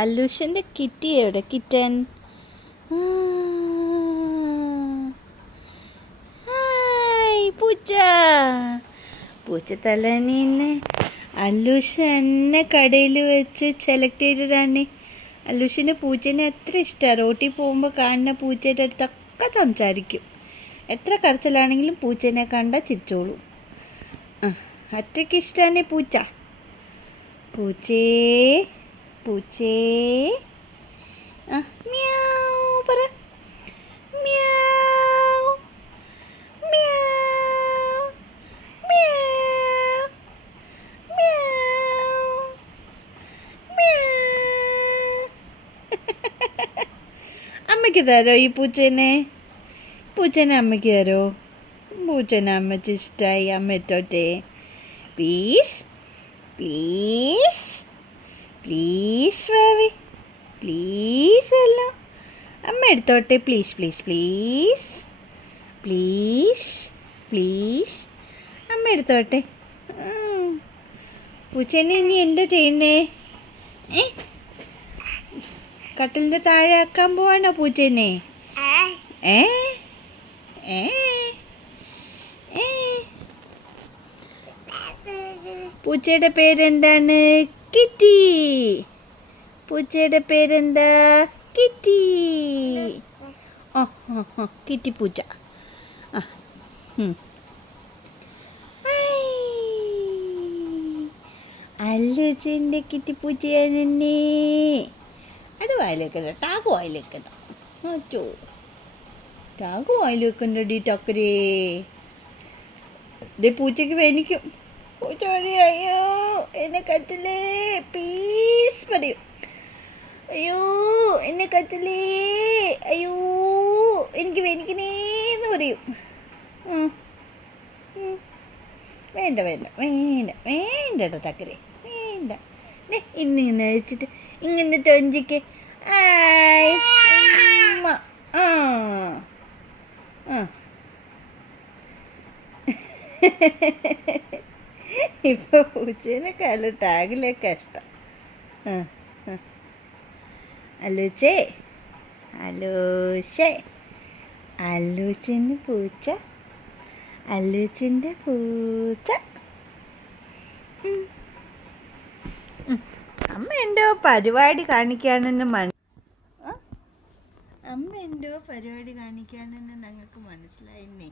അല്ലൂഷൻ്റെ kitty എവിടെ? Kitten. Hi പൂച്ച. പൂച്ചത്തലനെ അല്ലൂഷ എന്നെ കടയിൽ വെച്ച് സെലക്ട് ചെയ്തതാണ്. അല്ലൂഷിന് പൂച്ചേനെ എത്ര ഇഷ്ടമാണ്. റോട്ടിൽ പോകുമ്പോൾ കാണുന്ന പൂച്ചയുടെ അടുത്തൊക്കെ സംസാരിക്കും. എത്ര കരച്ചിലാണെങ്കിലും പൂച്ചേനെ കണ്ടാൽ ചിരിച്ചോളൂ. അത്രയ്ക്ക് ഇഷ്ടമാണ് പൂച്ച. പൂച്ചേ പൂച്ചേ മ്യാവ് പറ. മ്യാവ് മ്യാവ് മ്യാവ് മ്യാവ് മ്യാവ്. അമ്മയ്ക്ക് തരോ ഈ പൂച്ചേനെ? പൂച്ചേനെ അമ്മയ്ക്ക് തരോ? പൂച്ചേനെ അമ്മയ്ക്ക് ഇഷ്ടമായി. അമ്മ ഇട്ടോട്ടെ പ്ലീസ് പ്ലീസ് പ്ലീസ് ഭാവി പ്ലീസ്. അല്ല അമ്മ എടുത്തോട്ടെ please please please please please. അമ്മ എടുത്തോട്ടെ. പൂച്ചേനെ ഇനി എന്താ ചെയ്യണേ? കട്ടിലിൻ്റെ താഴെ ആക്കാൻ പോവാണോ പൂച്ചേനെ? ഏ ഏ പൂച്ചയുടെ പേരെന്താണ്? കിറ്റി. പൂച്ചയുടെ പേരെന്താ? കിറ്റി. കിറ്റി പൂച്ച. അല്ലൂച്ചിൻ്റെ കിറ്റി പൂച്ചയാണെന്നേ. അത് വായിലേക്കണ്ട. ടാഗു വായിലേക്കണ്ട. അച്ചോ ടാഗു വായിലേക്കണ്ടടി ടക്കരേ. ഇതേ പൂച്ചയ്ക്ക് വേനിക്കും. പൂച്ച പറയും അയ്യോ എന്നെ കത്തില്ലേ പ്ലീസ് പറയും. അയ്യോ എന്നെ കത്തില്ലേ, അയ്യോ എനിക്ക് വേനിക്കണേന്ന് പറയും. വേണ്ട വേണ്ട വേണ്ട വേണ്ട കേട്ടോ തക്കരെ വേണ്ട. ഇന്നിങ്ങനെ വെച്ചിട്ട് ഇങ്ങനെ തൊഞ്ചിക്ക്. ആയ് ഇപ്പോൾ പൂച്ചേനെക്കാളും ടാഗിലേക്ക് ഇഷ്ടം. അല്ലൂച്ചേ അല്ലൂച്ചേ അല്ലൂച്ചിൻ്റെ പൂച്ച അല്ലൂച്ചിൻ്റെ പൂച്ച. അമ്മ എന്തോ പരിപാടി കാണിക്കാനെന്ന് അമ്മ എന്തോ പരിപാടി കാണിക്കാനെന്ന് ഞങ്ങൾക്ക് മനസ്സിലായിന്നേ.